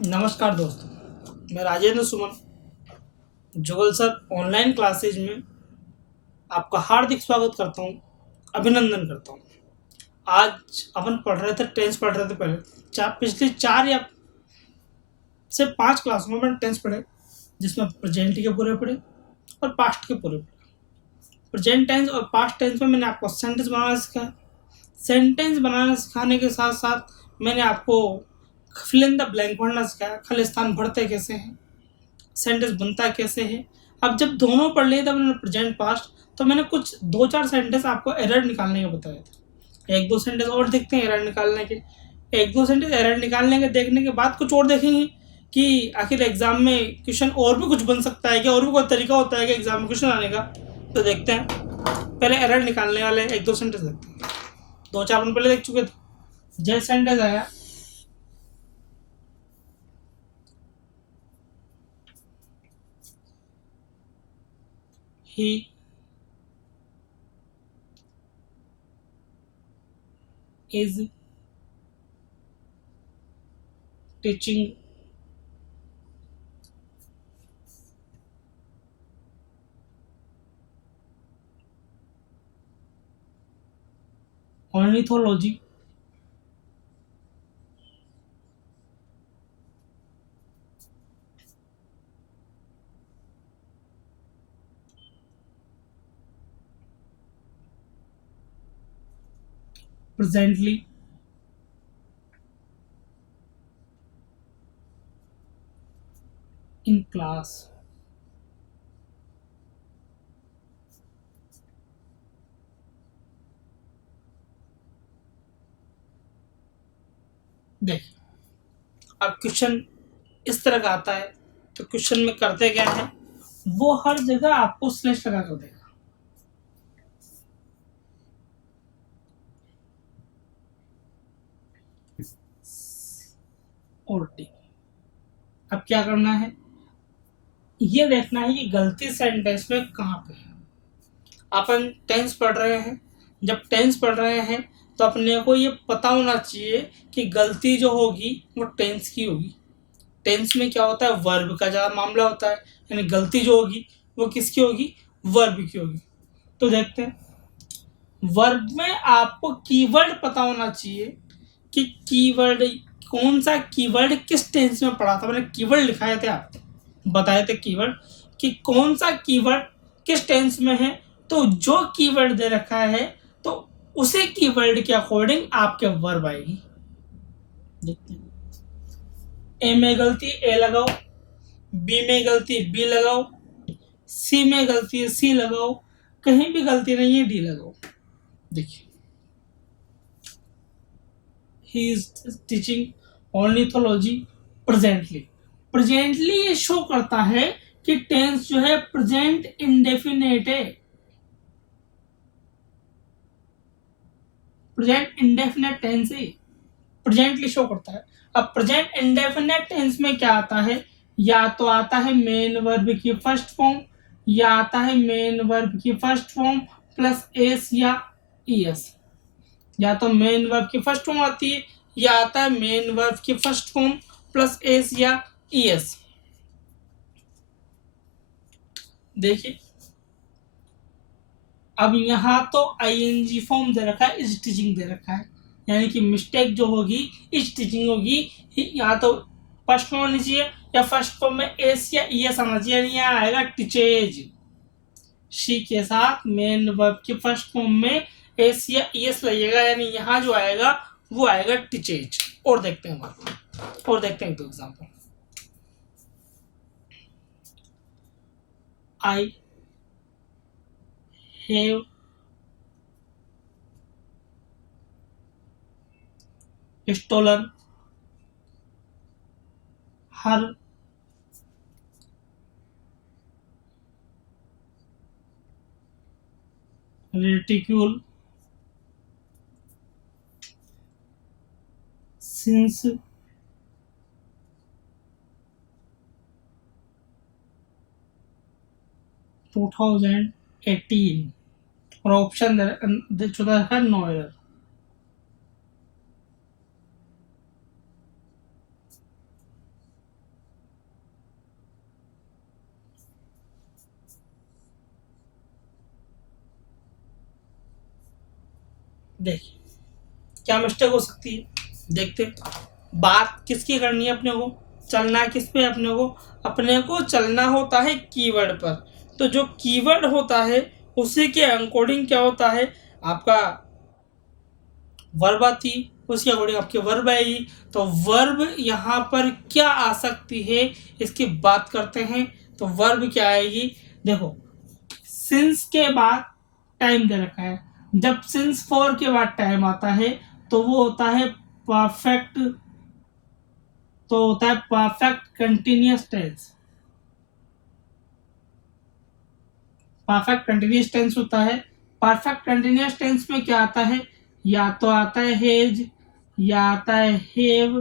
नमस्कार दोस्तों, मैं राजेंद्र सुमन जुगल सर ऑनलाइन क्लासेज में आपका हार्दिक स्वागत करता हूँ, अभिनंदन करता हूँ। आज अपन पढ़ रहे थे, टेंस पढ़ रहे थे। पहले पिछले 4 या से 5 क्लासों में मैंने टेंस पढ़े, जिसमें प्रेजेंट के पूरे पढ़े और पास्ट के पूरे पढ़े। प्रेजेंट टेंस और पास्ट टेंस में मैंने आपको सेंटेंस बनाना सिखाया। सेंटेंस बनाना सिखाने के साथ साथ मैंने आपको फिल इन द ब्लैंक पढ़ना सिखाया, खाली स्थान भरते कैसे हैं, सेंटेंस बनता कैसे है। अब जब दोनों पढ़ लिए तब मैंने प्रेजेंट पास्ट, तो मैंने कुछ 2-4 सेंटेंस आपको एरर निकालने के बताए थे। 1-2 सेंटेंस और देखते हैं एरर निकालने के। 1-2 सेंटेंस एरर निकालने के देखने के बाद कुछ और देखेंगे कि आखिर एग्जाम में क्वेश्चन और भी कुछ बन सकता है क्या, और भी कोई तरीका होता है कि एग्जाम में क्वेश्चन आने का। तो देखते हैं, पहले एरर निकालने वाले 1-2 सेंटेंस देखते हैं। 2-4 अपन पहले देख चुके थे। जैसे सेंटेंस आया, ही is teaching ornithology presently in class। देखिए, अब क्वेश्चन इस तरह का आता है तो क्वेश्चन में करते क्या है, वो हर जगह आपको स्लैश लगा कर देगा। और टी, अब क्या करना है, ये देखना है कि गलती सेंटेंस में कहाँ पे है। अपन टेंस पढ़ रहे हैं, जब टेंस पढ़ रहे हैं तो अपने को ये पता होना चाहिए कि गलती जो होगी वो टेंस की होगी। टेंस में क्या होता है, वर्ब का ज़्यादा मामला होता है, यानी गलती जो होगी वो किसकी होगी, वर्ब की होगी। तो देखते हैं, वर्ब में आपको कीवर्ड पता होना चाहिए कि कीवर्ड कौन सा, कीवर्ड किस टेंस में पढ़ा था। मैंने कीवर्ड लिखाए थे, आपको बताए थे कीवर्ड कि कौन सा कीवर्ड किस टेंस में है। तो जो कीवर्ड दे रखा है तो उसी कीवर्ड के अकॉर्डिंग आपके वर्ब आएगी। देखते हैं, ए में गलती ए लगाओ, बी में गलती बी लगाओ, सी में गलती है सी लगाओ, कहीं भी गलती नहीं है डी लगाओ। देखिए, he is teaching ornithology presently। Presently ये शो करता है कि टेंस जो है प्रेजेंट इंडेफिनेट है, प्रेजेंट इंडेफिनेट टेंस है, प्रेजेंटली शो करता है। अब प्रेजेंट इंडेफिनेट टेंस में क्या आता है, या तो आता है मेन वर्ब की फर्स्ट फॉर्म, या आता है मेन वर्ब की फर्स्ट फॉर्म प्लस एस या ईएस। या तो मेन वर्ब की फर्स्ट फॉर्म आती है, या आता है मेन वर्ब की फर्स्ट फॉर्म प्लस एस या ईएस। देखिए, अब यहाँ तो आईएनजी फॉर्म दे रखा है, इज टीचिंग दे रखा है, यानी कि मिस्टेक जो होगी इज टीचिंग होगी। यहाँ तो फर्स्ट फॉर्म आनी चाहिए, या फर्स्ट फॉर्म में एस या ईएस आना चाहिए, यानी यहाँ आएगा टीचेज। शी के साथ मेन वर्ब की फर्स्ट फॉर्म में एस या ईएस लगेगा, यानी यहाँ जो आएगा वो आएगा टीचेज। और देखते हैं और देखते हैं तो example, I have stolen her reticule since 2018। और ऑप्शन दे चुका है नो एरर। देखिए क्या मिस्टेक हो सकती है, देखते हैं। बात किसकी करनी है अपने को, चलना किस पे अपने को चलना होता है कीवर्ड पर। तो जो कीवर्ड होता है उसी के अकॉर्डिंग क्या होता है, आपका वर्ब आती, उसके अकॉर्डिंग आपकी वर्ब आएगी। तो वर्ब यहाँ पर क्या आ सकती है इसकी बात करते हैं। तो वर्ब क्या आएगी, देखो सिंस के बाद टाइम दे रखा है, जब सिंस फॉर के बाद टाइम आता है तो वो होता है परफेक्ट, तो होता है perfect continuous tense. Perfect continuous tense होता है। परफेक्ट कंटिन्यूअस टेंस में क्या आता है, या तो आता है हेज, या आता है हेव,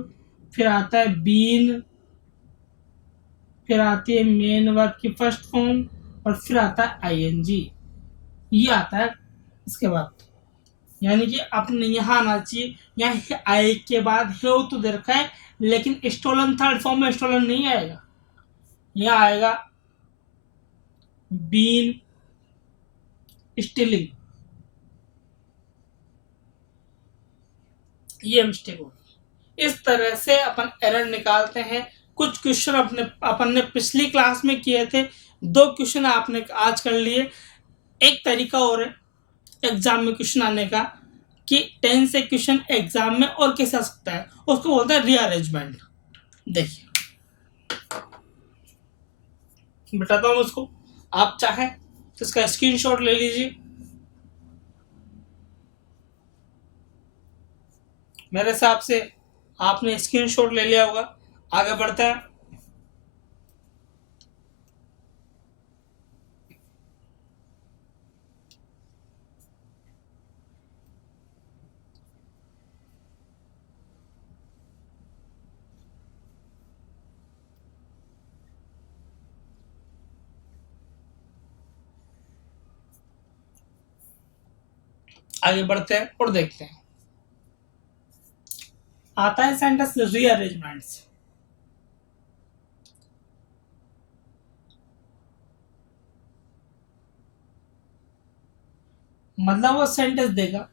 फिर आता है बीन, फिर आती है मेन वर्ब की फर्स्ट फॉर्म, और फिर आता है आईएनजी, ये आता है इसके बाद। यानी कि अपने यहाँ आना चाहिए, यहाँ आई के बाद हेव तो दे रखा है, लेकिन स्टोलन थर्ड फॉर्म में स्टोलन नहीं आएगा, यहाँ आएगा बीन स्टीलिंग, ये मिस्टेक होगी। इस तरह से अपन एरर निकालते हैं। कुछ क्वेश्चन अपन ने पिछली क्लास में किए थे, 2 क्वेश्चन आपने आज कर लिए। एक तरीका और है एग्जाम में क्वेश्चन आने का कि 10 से क्वेश्चन एग्जाम में और कैसे आ सकता है, उसको बोलते हैं रीअरेंजमेंट। देखिए बताता हूँ उसको, आप चाहें तो इसका स्क्रीनशॉट ले लीजिए। मेरे हिसाब से आपने स्क्रीनशॉट ले लिया होगा। आगे बढ़ते हैं। आगे बढ़ते हैं और देखते हैं। आता है सेंटेंस रीअरेंजमेंट से। मतलब वो सेंटेंस देगा,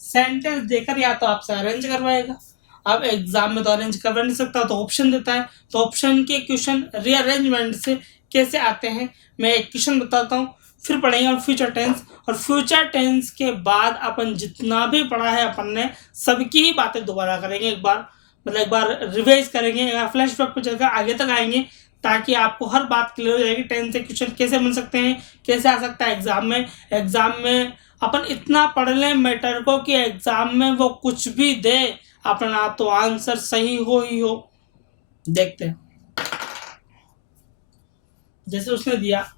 सेंटेंस देकर या तो आपसे अरेंज करवाएगा। अब एग्जाम में तो अरेंज करवा नहीं सकता, तो ऑप्शन देता है। तो ऑप्शन के क्वेश्चन रीअरेंजमेंट से कैसे आते हैं, मैं एक क्वेश्चन बताता हूँ, फिर पढ़ेंगे हम फ्यूचर टेंस। और फ्यूचर टेंस के बाद अपन जितना भी पढ़ा है अपन ने सबकी ही बातें दोबारा करेंगे, एक बार मतलब एक बार रिवाइज करेंगे, एक बार फ्लैशबैक पे चलकर आगे तक आएंगे, ताकि आपको हर बात क्लियर हो जाएगी। टेंस से क्वेश्चन कैसे बन सकते हैं, कैसे आ सकता है एग्जाम में। एग्जाम में अपन इतना पढ़ लें मैटर को कि एग्जाम में वो कुछ भी दे अपना तो आंसर सही हो ही हो। देखते हैं, जैसे उसने दिया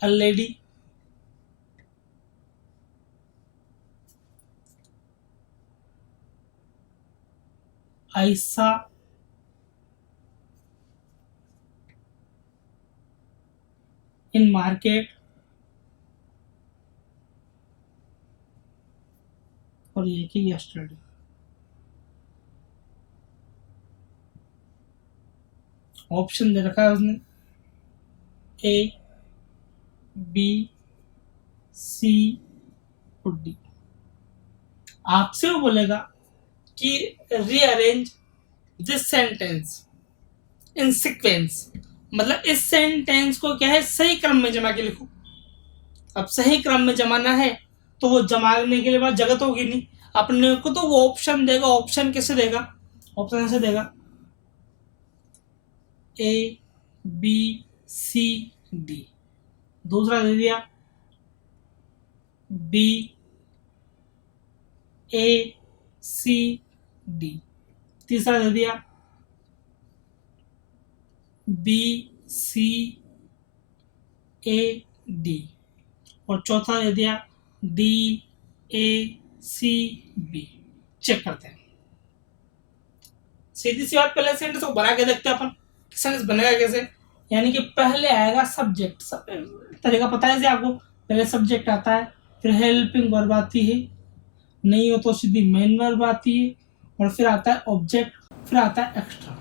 a lady I saw in market और ये कि yesterday। ऑप्शन दे रखा है उसने ए बी सी और डी। आपसे वो बोलेगा कि rearrange this sentence in sequence, मतलब इस सेंटेंस को क्या है सही क्रम में जमा के लिखो। अब सही क्रम में जमाना है तो वो जमाने के लिए बाद जगह तो होगी नहीं अपने को, तो वो ऑप्शन देगा। ऑप्शन कैसे देगा, ऑप्शन ऐसे देगा ए बी सी डी, दूसरा दे दिया बी ए सी डी, तीसरा दे दिया बी सी ए डी, और चौथा दे दिया D A C B. Check करते हैं, सीधी सी बात, पहले सेंटेंस को बना के देखते हैं अपन सेंटेंस बनेगा कैसे। यानी कि पहले आएगा सब्जेक्ट, सब तरीका पता है आपको। पहले सब्जेक्ट आता है, फिर हेल्पिंग वर्ब आती है, नहीं हो तो सीधी मेन वर्ब आती है, और फिर आता है ऑब्जेक्ट, फिर आता है एक्स्ट्रा,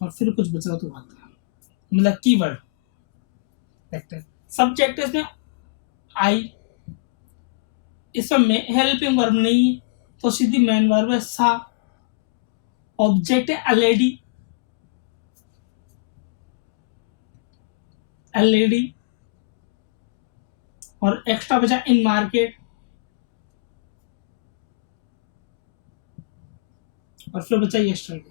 और फिर कुछ बचा तो आता है। मतलब कीवर्ड देखते हैं। सब्जेक्ट इसमें आई, इसमें हेल्पिंग वर्ब नहीं है तो सीधी मेन वर्ब है सा। ऑब्जेक्ट है एलईडी, एलईडी, और एक्स्ट्रा बचा इन मार्केट, और फिर बचा यस्टरडे।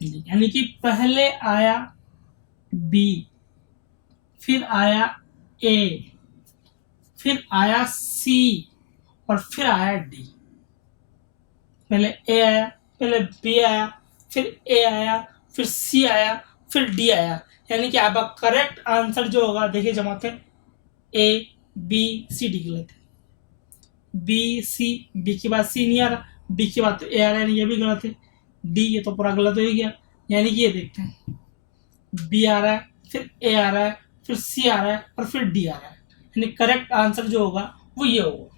यानी कि पहले आया बी, फिर आया ए, फिर आया सी, और फिर आया डी। पहले ए आया, पहले बी आया, फिर ए आया, फिर सी आया, फिर डी आया। यानी कि आपका करेक्ट आंसर जो होगा, देखिए जमाते ए बी सी डी गलत है। बी सी, बी के बाद सी नहीं आ रहा, बी के बाद तो ए आ रहा है, ये भी गलत है। डी ये तो पूरा गलत हो ही गया। यानी कि ये देखते हैं, बी आ रहा है, फिर ए आ रहा है, फिर सी आ रहा है, और फिर डी आ रहा है। यानी करेक्ट आंसर जो होगा वो ये होगा।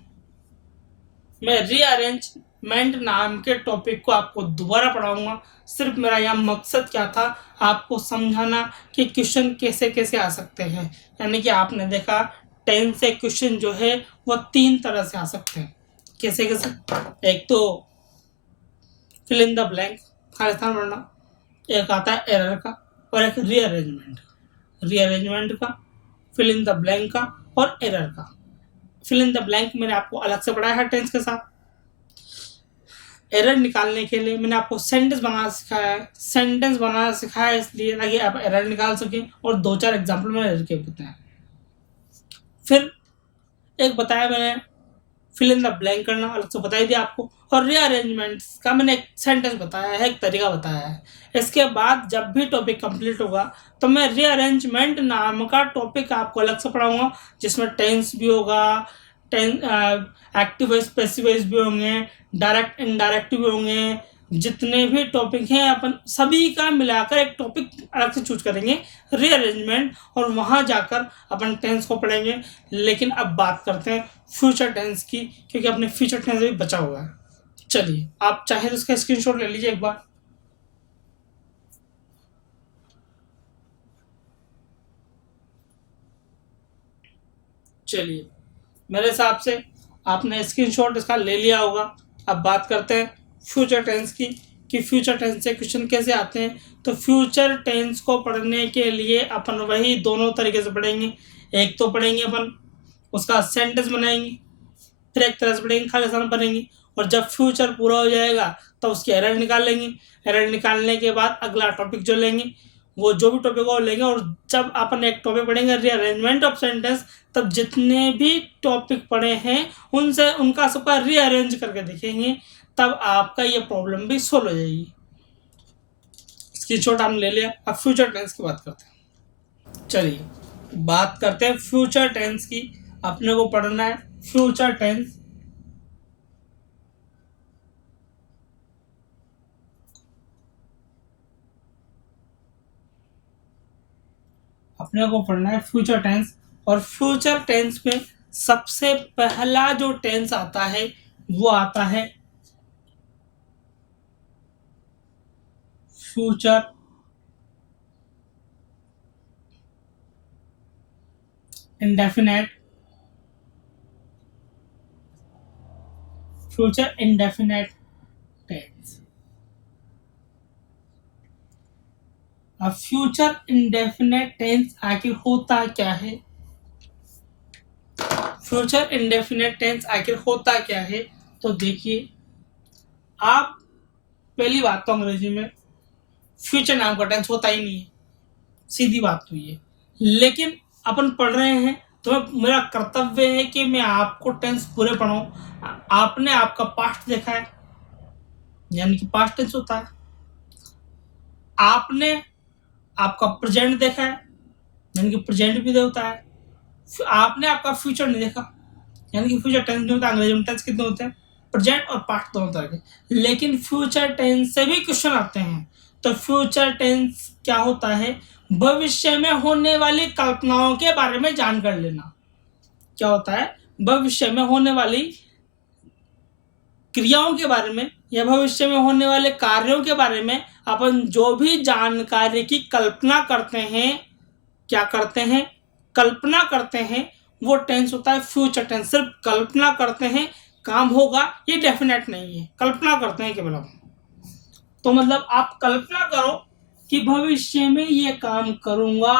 मैं रीअरेंजमेंट नाम के टॉपिक को आपको दोबारा पढ़ाऊंगा। सिर्फ मेरा यहाँ मकसद क्या था, आपको समझाना कि क्वेश्चन कैसे कैसे आ सकते हैं। यानी कि आपने देखा 10 से क्वेश्चन जो है वो 3 तरह से आ सकते हैं। कैसे कैसे? एक तो फिल इन द ब्लैंक, खाली स्थान भरना, एक आता है एरर का, और एक रीअरेंजमेंट का, फिल इन द ब्लैंक का, और एरर का। फिल इन द ब्लैंक मैंने आपको अलग से पढ़ाया है टेंस के साथ। एरर निकालने के लिए मैंने आपको सेंटेंस बनाना सिखाया है। सेंटेंस बनाना सिखाया इसलिए ताकि आप एरर निकाल सकें, और 2-4 एग्जाम्पल मैंने एरर के बताए। फिर एक बताया मैंने फिल इन द ब्लैंक करना, अलग से बता ही दिया आपको। और रीअरेंजमेंट का मैंने एक सेंटेंस बताया है, एक तरीका बताया है। इसके बाद जब भी टॉपिक कंप्लीट होगा तो मैं रीअरेंजमेंट नाम का टॉपिक आपको अलग से पढ़ाऊंगा, जिसमें टेंस भी होगा, एक्टिव वॉइस पैसिव वॉइस भी होंगे, डायरेक्ट इनडायरेक्ट भी होंगे। जितने भी टॉपिक हैं अपन सभी का मिलाकर एक टॉपिक अलग से चूज करेंगे, रीअरेंजमेंट, और वहाँ जाकर अपन टेंस को पढ़ेंगे। लेकिन अब बात करते हैं फ्यूचर टेंस की, क्योंकि अपने फ्यूचर टेंस भी बचा हुआ है। चलिए, आप चाहे तो इसका स्क्रीनशॉट ले लीजिए एक बार। चलिए, मेरे हिसाब से आपने स्क्रीनशॉट इसका ले लिया होगा। अब बात करते हैं फ्यूचर टेंस की, कि फ्यूचर टेंस से क्वेश्चन कैसे आते हैं। तो फ्यूचर टेंस को पढ़ने के लिए अपन वही दोनों तरीके से पढ़ेंगे। एक तो पढ़ेंगे अपन उसका सेंटेंस बनाएंगे, फिर एक तरह से पढ़ेंगे, खाली स्थान भरेंगे, और जब फ्यूचर पूरा हो जाएगा तो उसकी एरर निकाल लेंगे। एरर निकालने के बाद अगला टॉपिक जो लेंगे, वो जो भी टॉपिक वो लेंगे। और जब अपन एक टॉपिक पढ़ेंगे रीअरेंजमेंट ऑफ सेंटेंस, तब जितने भी टॉपिक पढ़े हैं उनसे उनका सबका रीअरेंज करके देखेंगे, तब आपका ये प्रॉब्लम भी सोल्व हो जाएगी। स्क्रीनशॉट हमने ले लिया। अब फ्यूचर टेंस की बात करते हैं। चलिए, बात करते हैं फ्यूचर टेंस की। अपने को पढ़ना है फ्यूचर टेंस। अपने को पढ़ना है फ्यूचर टेंस, और फ्यूचर टेंस में सबसे पहला जो टेंस आता है वो आता है future indefinite. Future indefinite tense. अब फ्यूचर इंडेफिनेट टेंस आखिर होता क्या है? फ्यूचर इंडेफिनेट टेंस आखिर होता क्या है? तो देखिए, आप पहली बात तो अंग्रेजी में फ्यूचर नाम का टेंस होता ही नहीं है, सीधी बात तो ये। लेकिन अपन पढ़ रहे हैं तो मेरा कर्तव्य है कि मैं आपको टेंस पूरे पढ़ाऊं। आपने आपका पास्ट देखा है, यानी कि पास्ट टेंस होता है। आपने आपका प्रेजेंट देखा है, यानी कि प्रेजेंट भी होता है। आपने आपका फ्यूचर नहीं देखा, यानी कि फ्यूचर टेंस नहीं होता। अंग्रेजी में टेंस कितने होते हैं? प्रेजेंट और पास्ट दोनों तरह के। लेकिन फ्यूचर टेंस से भी क्वेश्चन आते हैं। तो फ्यूचर टेंस क्या होता है? भविष्य में होने वाली कल्पनाओं के बारे में जान कर लेना। क्या होता है? भविष्य में होने वाली क्रियाओं के बारे में या भविष्य में होने वाले कार्यों के बारे में अपन जो भी जानकारी की कल्पना करते हैं, क्या करते हैं, कल्पना करते हैं, वो टेंस होता है फ्यूचर टेंस। सिर्फ कल्पना करते हैं काम होगा ये डेफिनेट नहीं है, कल्पना करते हैं केवल हम। तो मतलब आप कल्पना करो कि भविष्य में ये काम करूंगा,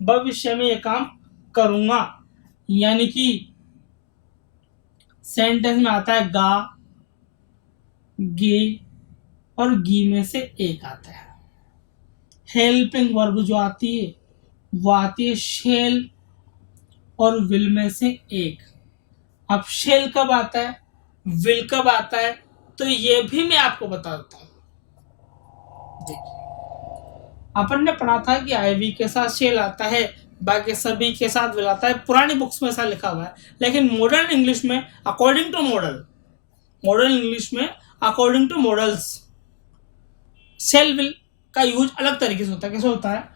भविष्य में ये काम करूंगा, यानी कि सेंटेंस में आता है गा, गे और गी में से एक आता है। हेल्पिंग वर्ब जो आती है वो आती है शेल और विल में से एक। अब शेल कब आता है, विल कब आता है, तो ये भी मैं आपको बता देता हूं। देखिए, अपन ने पढ़ा था कि आईवी के साथ शेल आता है, बाकी सभी के साथ विल आता है। पुरानी बुक्स में ऐसा लिखा हुआ है, लेकिन मॉडर्न इंग्लिश में according to model, modern English में according to models shall will का यूज अलग तरीके से होता है। कैसे होता है,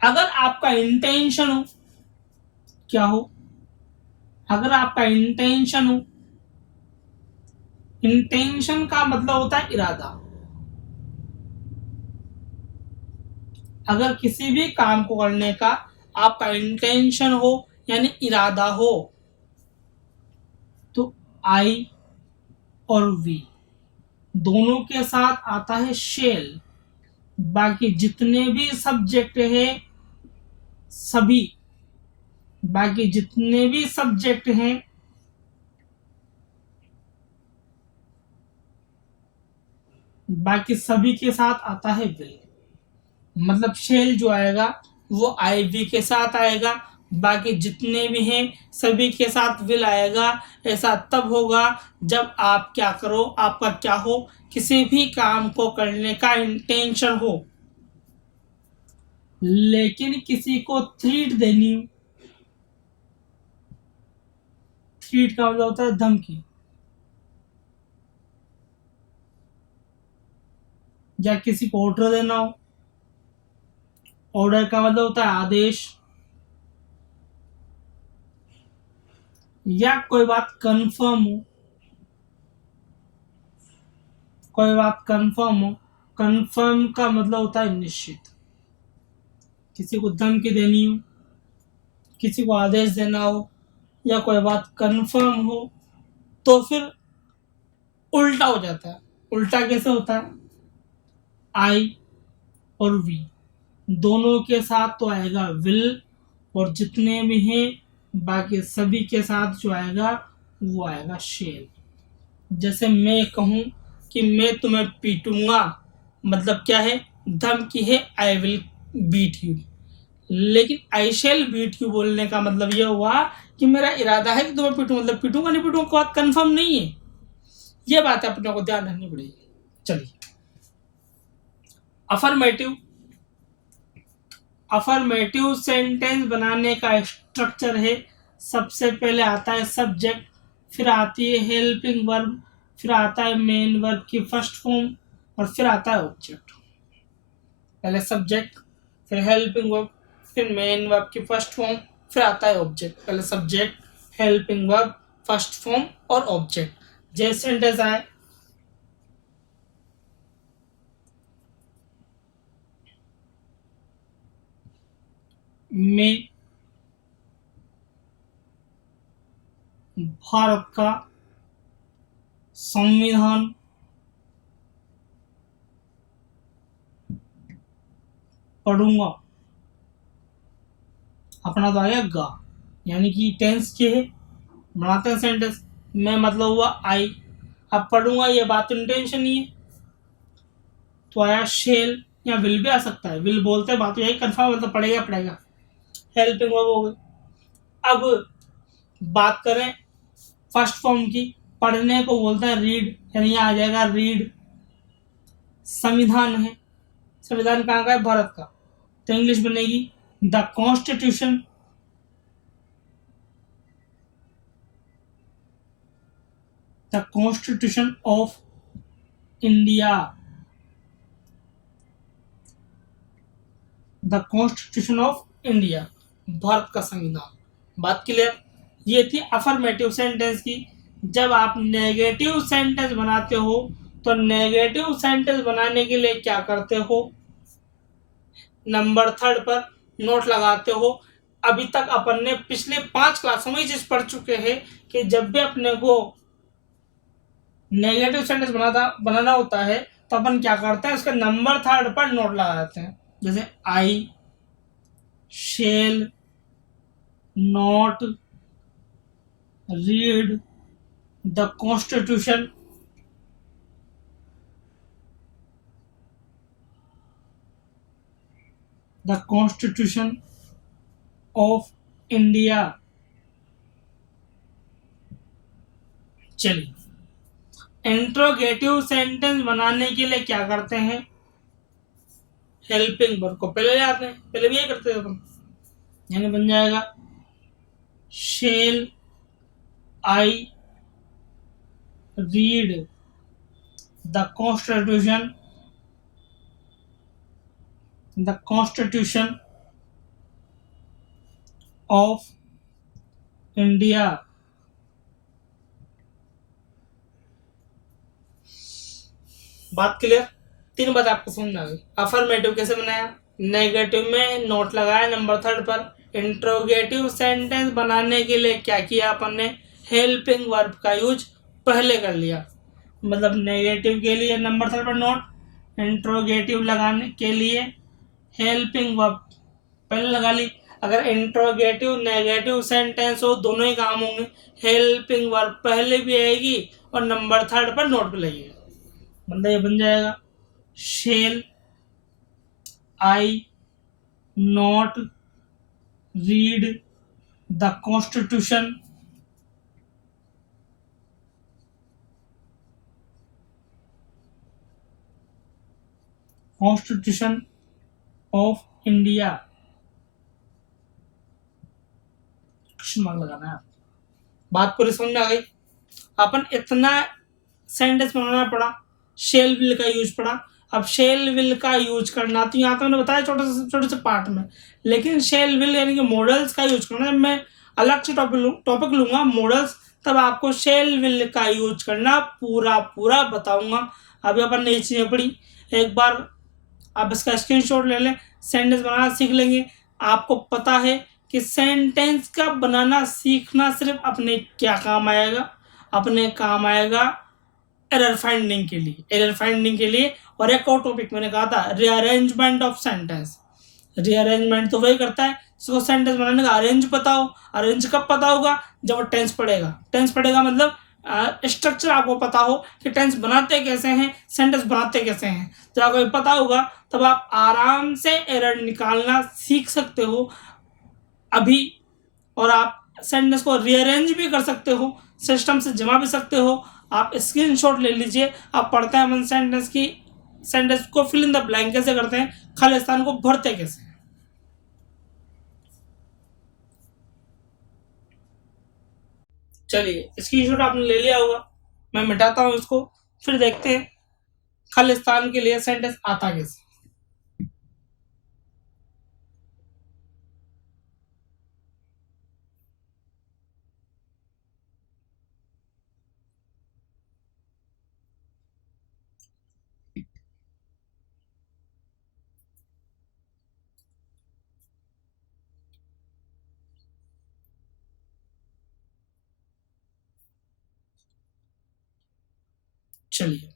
अगर आपका इंटेंशन हो, क्या हो, अगर आपका इंटेंशन हो, इंटेंशन का मतलब होता है इरादा। अगर किसी भी काम को करने का आपका इंटेंशन हो यानी इरादा हो, तो आई और वी दोनों के साथ आता है शेल। बाकी जितने भी सब्जेक्ट है सभी, बाकी जितने भी सब्जेक्ट हैं बाकी सभी के साथ आता है विल। मतलब शेल जो आएगा वो आई वी के साथ आएगा, बाकी जितने भी हैं सभी के साथ विल आएगा। ऐसा तब होगा जब आप क्या करो, आपका क्या हो, किसी भी काम को करने का इंटेंशन हो, लेकिन किसी को थ्रीट देनी हो। थ्रीट का मतलब होता है धमकी, या किसी को ऑर्डर देना हो। ऑर्डर का मतलब होता है आदेश, या कोई बात कंफर्म हो, कोई बात कंफर्म हो। कंफर्म का मतलब होता है निश्चित। किसी को धमकी देनी हो, किसी को आदेश देना हो, या कोई बात कंफर्म हो, तो फिर उल्टा हो जाता है। उल्टा कैसे होता है, आई और वी दोनों के साथ तो आएगा विल, और जितने भी हैं बाकी सभी के साथ जो आएगा वो आएगा शेल। जैसे मैं कहूं कि मैं तुम्हें पीटूंगा, मतलब क्या है, धमकी है, आई विल बीट यू। लेकिन आई शेल बीट यू बोलने का मतलब ये हुआ कि मेरा इरादा है कि तुम्हें पीटूं, मतलब पीटूंगा नहीं पीटूंगा कोई बात कंफर्म नहीं है। ये बात अपने को ध्यान रखनी पड़ेगी। चलिए, अफर्मेटिव, अफर्मेटिव सेंटेंस बनाने का स्ट्रक्चर है, सबसे पहले आता है सब्जेक्ट, फिर आती है हेल्पिंग वर्ब, फिर आता है मेन वर्ब की फर्स्ट फॉर्म, और फिर आता है ऑब्जेक्ट। पहले सब्जेक्ट, फिर हेल्पिंग वर्ब, फिर मेन वर्ब की फर्स्ट फॉर्म, फिर आता है ऑब्जेक्ट। पहले subject, helping verb, first form और ऑब्जेक्ट। जैसे सेंटेंस आए, मैं भारत का संविधान पढ़ूंगा, अपना तो आ गया गा, यानी कि टेंस के है, बनाते हैं सेंटेंस। मैं मतलब हुआ आई, अब पढ़ूंगा ये बात तो इंटेंशन नहीं है, तो आया शेल, या विल भी आ सकता है। विल बोलते हैं बात तो यही कंफर्म, मतलब पढ़ेगा पढ़ेगा। हेल्पिंग वर्ब हो गई। अब बात करें फर्स्ट फॉर्म की, पढ़ने को बोलते हैं रीड, यानी आ जाएगा रीड। संविधान है, संविधान कहाँ का है, भारत का, तो इंग्लिश बनेगी the constitution. The constitution of India, the constitution of India, Bharat का संविधान। बात क्लियर। ये थी अफर्मेटिव सेंटेंस की। जब आप नेगेटिव सेंटेंस बनाते हो तो नेगेटिव सेंटेंस बनाने के लिए क्या करते हो, नंबर 3 पर नोट लगाते हो। अभी तक अपन ने पिछले 5 क्लासों में ये चीज पढ़ चुके हैं कि जब भी अपने को नेगेटिव सेंटेंस बनाना होता है तो अपन क्या करते हैं, उसके नंबर 3 पर नोट लगाते हैं। जैसे I shall not read the constitution, the constitution of India. चलिए, इंट्रोगेटिव सेंटेंस बनाने के लिए क्या करते हैं, हेल्पिंग वर्ब को पहले ले आते हैं, पहले भी ये करते थे अपन। यानी बन जाएगा shall I read the constitution of India. बात क्लियर, 3 बात आपको समझ में आ गई। अफर्मेटिव कैसे बनाया, नेगेटिव में नोट लगाया नंबर 3 पर। इंट्रोगेटिव सेंटेंस बनाने के लिए क्या किया अपन ने, हेल्पिंग वर्ब का यूज पहले कर लिया। मतलब नेगेटिव के लिए नंबर 3 पर नोट, इंट्रोगेटिव लगाने के लिए हेल्पिंग वर्ब पहले लगा ली। अगर इंट्रोगेटिव नेगेटिव सेंटेंस हो दोनों ही काम होंगे, हेल्पिंग वर्ब पहले भी आएगी और नंबर 3 पर नोट भी लगेगा। मतलब ये बन जाएगा shall I not read the constitution of India. Question mark लगाना है। बात पूरी समझ में आ गई। अपन इतना सेंटेंस बनाना पड़ा, शेल विल का यूज पड़ा। अब शेल विल का यूज करना तो यहाँ तो मैंने बताया छोटे से पार्ट में, लेकिन शेल विल यानी कि मॉडल्स का यूज करना, मैं अलग से टॉपिक लूंगा मॉडल्स, तब आपको शेल विल का यूज करना पूरा बताऊंगा। अभी अपन ने ये चीज़ें पढ़ी, एक बार आप इसका स्क्रीनशॉट ले लें, सेंटेंस बनाना सीख लेंगे। आपको पता है कि सेंटेंस का बनाना सीखना सिर्फ अपने क्या काम आएगा, अपने काम आएगा एरर फाइंडिंग के लिए। और एक और टॉपिक मैंने कहा था, रीअरेंजमेंट ऑफ सेंटेंस। रीअरेंजमेंट तो वही करता है जिसको सेंटेंस बनाने का अरेंज पता हो। अरेंज कब पता होगा, जब वो टेंस पढ़ेगा मतलब स्ट्रक्चर आपको पता हो कि टेंस बनाते कैसे हैं, सेंटेंस बनाते कैसे हैं। जब आपको पता होगा तब आप आराम से एरर निकालना सीख सकते हो अभी, और आप सेंटेंस को रीअरेंज भी कर सकते हो, सिस्टम से जमा भी सकते हो। आप स्क्रीनशॉट ले लीजिए। आप पढ़ते हैं अपन सेंटेंस को फिल इन द ब्लैंक कैसे करते हैं, खाली स्थान को भरते कैसे हैं। चलिए, स्क्रीनशॉट आपने ले लिया होगा, मैं मिटाता हूँ इसको, फिर देखते हैं खाली स्थान के लिए सेंटेंस आता कैसे। चलिए,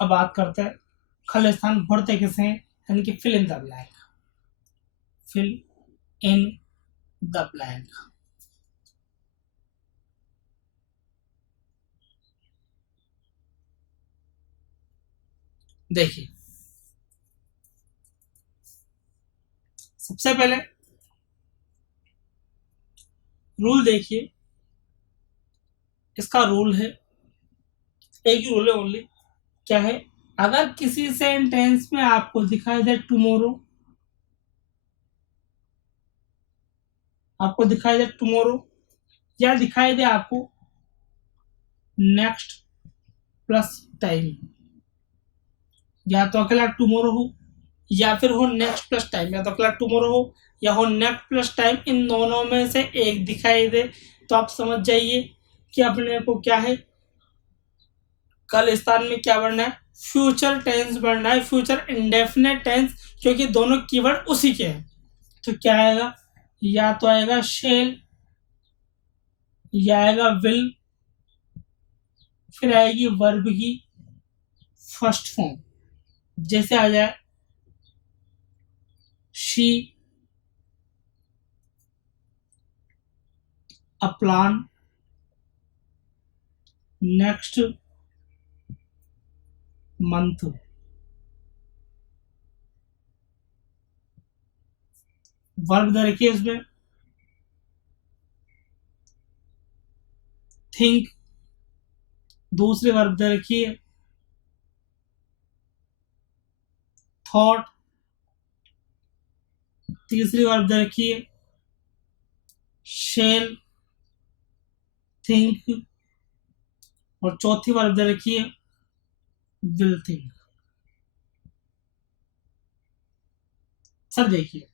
अब बात करते हैं खाली स्थान भरते कैसे हैं, यानी कि fill in the blank. Fill in the blank. देखिए, सबसे पहले रूल देखिए, इसका रूल है, एक ही रूल है ओनली। क्या है, अगर किसी सेंटेंस में आपको दिखाई दे टुमारो, या दिखाई दे आपको नेक्स्ट प्लस टाइम, या तो अकेला टुमारो हो या फिर हो नेक्स्ट प्लस टाइम, या तो अकेला टुमारो हो या हो नेक्स्ट प्लस टाइम, इन दोनों में से एक दिखाई दे तो आप समझ जाइए कि अपने को क्या है, कल स्थान में क्या बढ़ना है, फ्यूचर टेंस बढ़ना है, फ्यूचर इंडेफिनेट टेंस, क्योंकि दोनों कीवर्ड उसी के हैं। तो क्या आएगा, या तो आएगा शेल, या आएगा विल, फिर आएगी वर्ब की फर्स्ट फॉर्म, जैसे आ जाए she, a plan, next month. Verb दे रखिए इसमें थिंक, दूसरी वर्ब दे रखिए थॉट, तीसरी वर्ब दे रखिए शेल थिंक, और चौथी वर्ब दे रखिए विल थिंक। सर देखिए,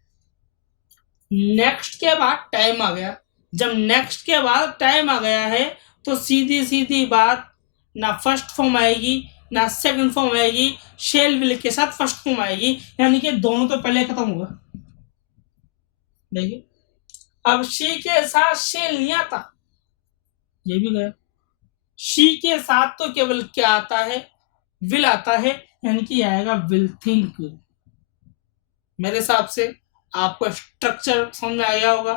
नेक्स्ट के बाद टाइम आ गया, जब नेक्स्ट के बाद टाइम आ गया है तो सीधी सीधी बात, ना फर्स्ट फॉर्म आएगी ना सेकंड फॉर्म आएगी, शेल विल के साथ फर्स्ट फॉर्म आएगी, यानी कि दोनों तो पहले खत्म होगा। देखिए, अब शी के साथ शेल नहीं आता, ये भी गया। शी के साथ तो केवल क्या आता है, विल आता है, यानी कि आएगा विल थिंक। मेरे हिसाब से आपको स्ट्रक्चर समझ में आ गया होगा,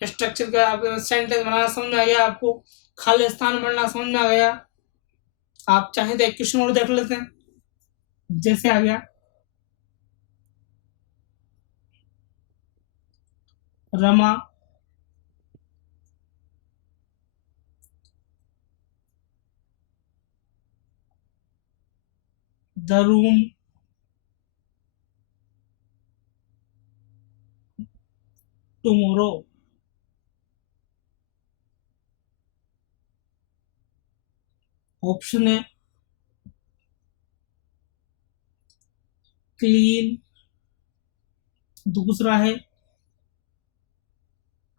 स्ट्रक्चर का आप सेंटेंस बनाना समझ में आ गया, आपको खाली स्थान बनना समझ में आ गया। आप चाहे तो एक क्वेश्चन और देख लेते हैं, जैसे आ गया Rama the room tomorrow. Option है क्लीन, दूसरा है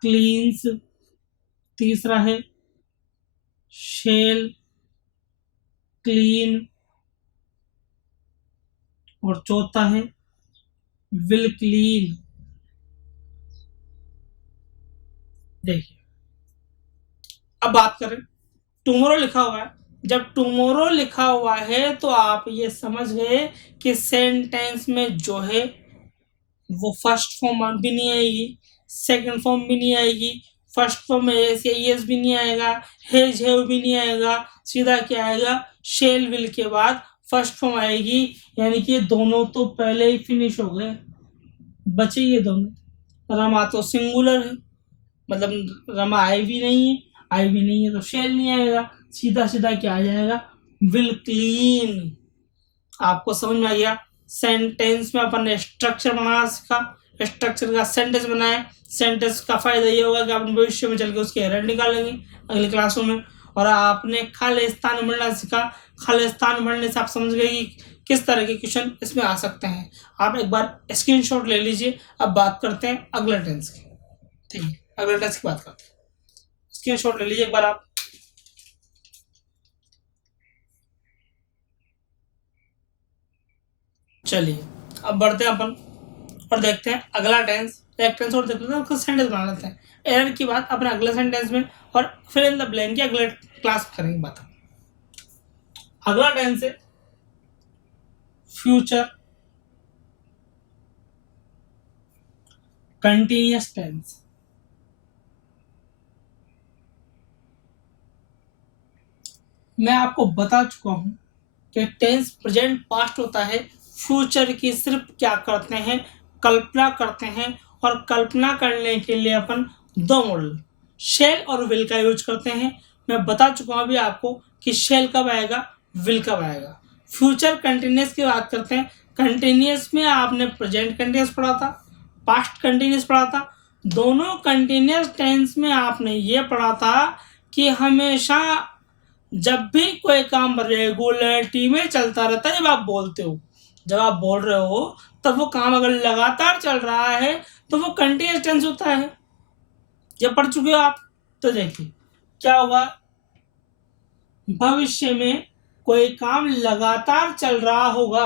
क्लीन्स, तीसरा है शेल क्लीन, और चौथा है विल क्लीन। देखिए, अब बात करें, टुमारो लिखा हुआ है, जब टुमारो लिखा हुआ है तो आप ये समझ गए कि सेंटेंस में जो है वो फर्स्ट फॉर्म भी नहीं आएगी, सेकंड फॉर्म भी नहीं आएगी, फर्स्ट फॉर्म में एस या एस भी नहीं आएगा, हेज हैव भी नहीं आएगा, सीधा क्या आएगा, शेल विल के बाद फर्स्ट फॉर्म आएगी, यानी कि दोनों तो पहले ही फिनिश हो गए, बचे ये दोनों। रमा तो सिंगुलर है, मतलब रमा आई भी नहीं है, आई भी नहीं है तो शेल नहीं आएगा, सीधा सीधा क्या आ जाएगा, विल क्लीन। आपको समझ में आ गया, सेंटेंस में अपन ने स्ट्रक्चर बनाना सीखा, स्ट्रक्चर का सेंटेंस बनाए, सेंटेंस का फायदा ये होगा कि अपन भविष्य में चल के उसके एरर निकालेंगे अगली क्लासों में। और आपने खाली स्थान भरना सीखा, खाली स्थान भरने से आप समझ गए कि किस तरह के क्वेश्चन इसमें आ सकते हैं। आप एक बार स्क्रीनशॉट ले लीजिए। अब बात करते हैं अगले टेंस की, ठीक है, अगले टेंस की बात करते हैं, स्क्रीनशॉट ले लीजिए एक बार आप। चलिए, अब बढ़ते हैं अपन और देखते हैं अगला टेंस, एक टेंस और देखते हैं, उसका सेंटेंस बना लेते हैं। एरर की बात अपने अगले सेंटेंस में और फिर इन द ब्लैंक की अगले क्लास में करेंगे बात। अगला टेंस है फ्यूचर कंटिन्यूअस टेंस। मैं आपको बता चुका हूं कि टेंस प्रेजेंट पास्ट होता है, फ्यूचर की सिर्फ क्या करते हैं, कल्पना करते हैं, और कल्पना करने के लिए अपन दो मॉडल शेल और विल का यूज करते हैं। मैं बता चुका हूं अभी आपको कि शेल कब आएगा, विल कब आएगा। फ्यूचर कंटिन्यूस की बात करते हैं, कंटिन्यूस में आपने प्रेजेंट कंटिन्यूस पढ़ा था, पास्ट कंटिन्यूस पढ़ा था, दोनों कंटिन्यूस टेंस में आपने ये पढ़ा था कि हमेशा जब भी कोई काम रेगुलरिटी में चलता रहता है, जब आप बोलते हो, जब आप बोल रहे हो तब वो काम अगर लगातार चल रहा है तो वो कंटिन्यूअस टेंस होता है। जब पढ़ चुके हो आप तो देखिए क्या होगा, भविष्य में कोई काम लगातार चल रहा होगा,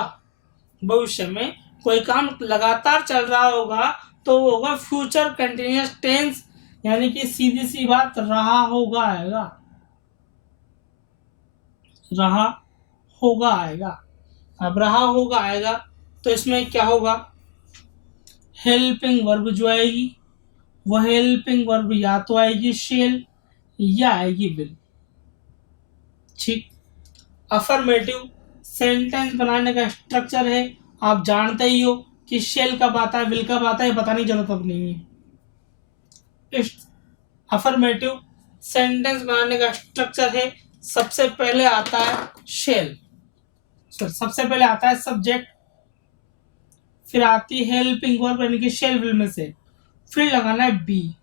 भविष्य में कोई काम लगातार चल रहा होगा तो वो होगा फ्यूचर कंटिन्यूअस टेंस, यानी कि सीधी सी बात रहा होगा आएगा, रहा होगा आएगा। अब रहा होगा आएगा तो इसमें क्या होगा, हेल्पिंग वर्ब जो आएगी वह हेल्पिंग वर्ब या तो आएगी शेल या आएगी विल। ठीक। अफर्मेटिव सेंटेंस बनाने का स्ट्रक्चर है, आप जानते ही हो कि शेल कब आता है, विल कब आता है, बताने की जरूरत अब नहीं है। इस अफर्मेटिव सेंटेंस बनाने का स्ट्रक्चर है, सबसे पहले आता है शेल, सबसे पहले आता है सब्जेक्ट, फिर आती है हेल्पिंग वर्ब यानी कि शेल विल में से, फिर लगाना है बी,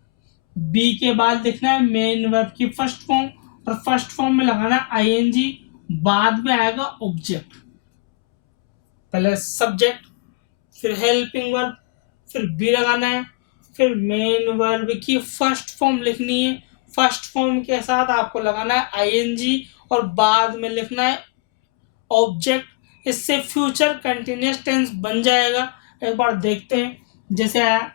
बी के बाद लिखना है मेन वर्ब की फर्स्ट फॉर्म, और फर्स्ट फॉर्म में लगाना है आईएनजी, बाद में आएगा ऑब्जेक्ट, पहले सब्जेक्ट फिर हेल्पिंग वर्ब फिर बी लगाना है, फिर मेन वर्ब की फर्स्ट फॉर्म लिखनी है, फर्स्ट फॉर्म के साथ आपको लगाना है आईएनजी और बाद में लिखना है ऑब्जेक्ट। इससे फ्यूचर कंटिन्यूअस टेंस बन जाएगा। एक बार देखते हैं, जैसे आया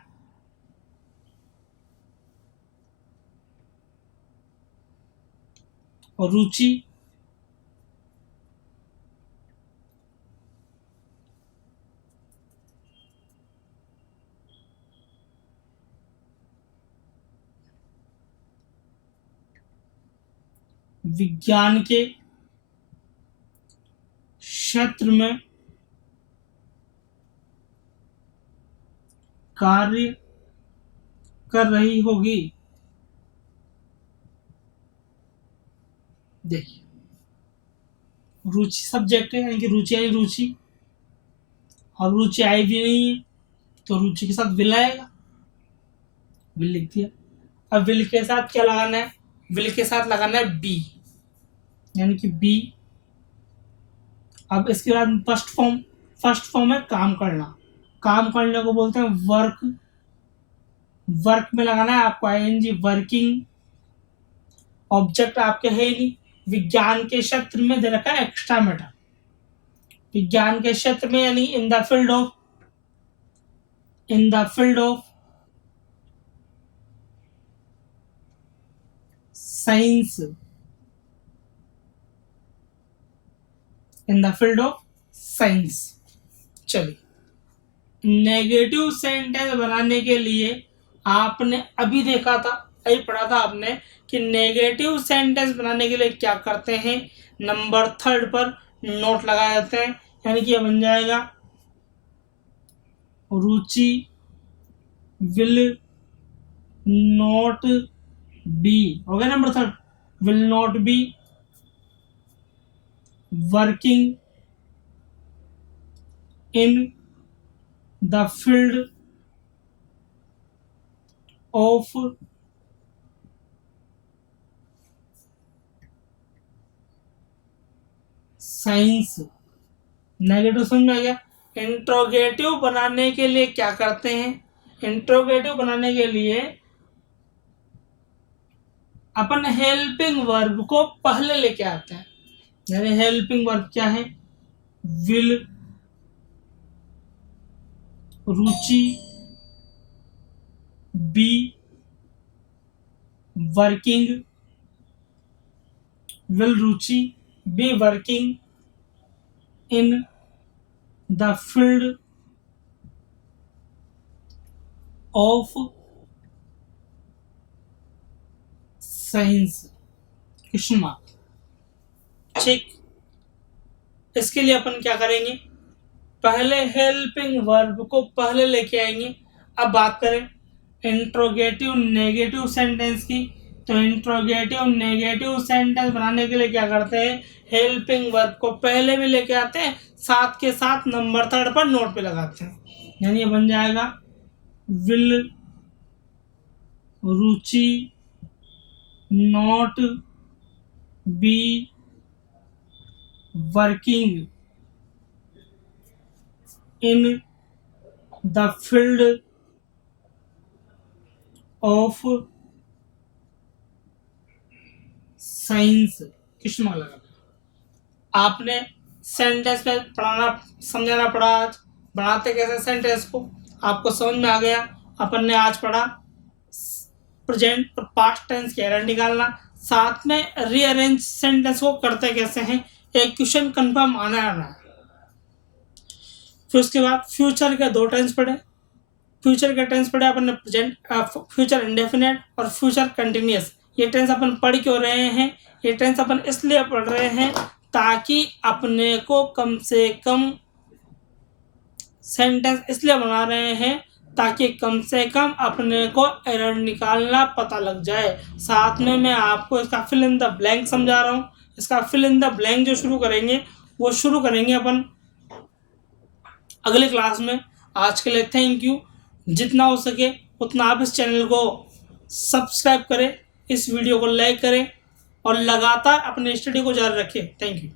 रुचि, विज्ञान के क्षेत्र में कार्य कर रही होगी। देखिए रुचि सब्जेक्ट है यानी कि रुचि आई रुचि, अब रुचि आई भी नहीं है तो रुचि के साथ विल आएगा, विल लिख दिया। अब विल के साथ क्या लगाना है, विल के साथ लगाना है बी यानी कि बी। अब इसके बाद फर्स्ट फॉर्म, फर्स्ट फॉर्म है काम करना, काम करने को बोलते हैं वर्क, वर्क में लगाना है आपको आईएनजी वर्किंग, ऑब्जेक्ट आपके है ही नहीं, विज्ञान के क्षेत्र में दे रखा है एक्स्ट्रा मेटा, विज्ञान के क्षेत्र में यानी in the field of, in the field of science, in the field of science. चलिए नेगेटिव सेंटेंस बनाने के लिए आपने अभी देखा था, अभी पढ़ा था आपने कि नेगेटिव सेंटेंस बनाने के लिए क्या करते हैं, नंबर 3 पर नोट लगाए जाते हैं, यानी कि यह बन जाएगा रुचि विल नॉट बी, हो गया number 3, will not be working in the field of science. Negative समझ में आ गया। इंट्रोगेटिव बनाने के लिए क्या करते हैं, इंट्रोगेटिव बनाने के लिए अपन हेल्पिंग वर्ब को पहले लेके आते हैं, यानी हेल्पिंग वर्ब क्या है, will, Ruchi, be working, will Ruchi be working in the field of science, question mark. ठीक, इसके लिए अपन क्या करेंगे, पहले हेल्पिंग वर्ब को पहले लेके आएंगे। अब बात करें इंट्रोगेटिव नेगेटिव सेंटेंस की, तो इंट्रोगेटिव नेगेटिव सेंटेंस बनाने के लिए क्या करते हैं, हेल्पिंग वर्ब को पहले भी लेके आते हैं, साथ के साथ नंबर 3 पर नोट पे लगाते हैं, यानी ये बन जाएगा will Ruchi not be working in the field of science question mark लगाना। आपने सेंटेंस पे पढ़ाना समझाना पड़ा, आज बनाते कैसे सेंटेंस को आपको समझ में आ गया। अपन ने आज पढ़ा प्रेजेंट और पास्ट टेंस की एरर निकालना, साथ में रीअरेंज सेंटेंस को करते कैसे हैं, एक क्वेश्चन कंफर्म आना है। फिर उसके बाद फ्यूचर के 2 टेंस पढ़े। फ्यूचर के टेंस पढ़े अपन ने प्रेजेंट, फ्यूचर इंडेफिनेट और फ्यूचर कंटिन्यूअस। ये टेंस अपन पढ़ क्यों रहे हैं, ये टेंस अपन इसलिए पढ़ रहे हैं ताकि अपने को कम से कम सेंटेंस इसलिए बना रहे हैं ताकि कम से कम अपने को एरर निकालना पता लग जाए। साथ में मैं आपको इसका फिल इन द ब्लैंक समझा रहा हूँ। इसका फिल इन द ब्लैंक जो शुरू करेंगे अपन अगली क्लास में। आज के लिए थैंक यू। जितना हो सके उतना आप इस चैनल को सब्सक्राइब करें, इस वीडियो को लाइक करें और लगातार अपने स्टडी को जारी रखें। Thank you.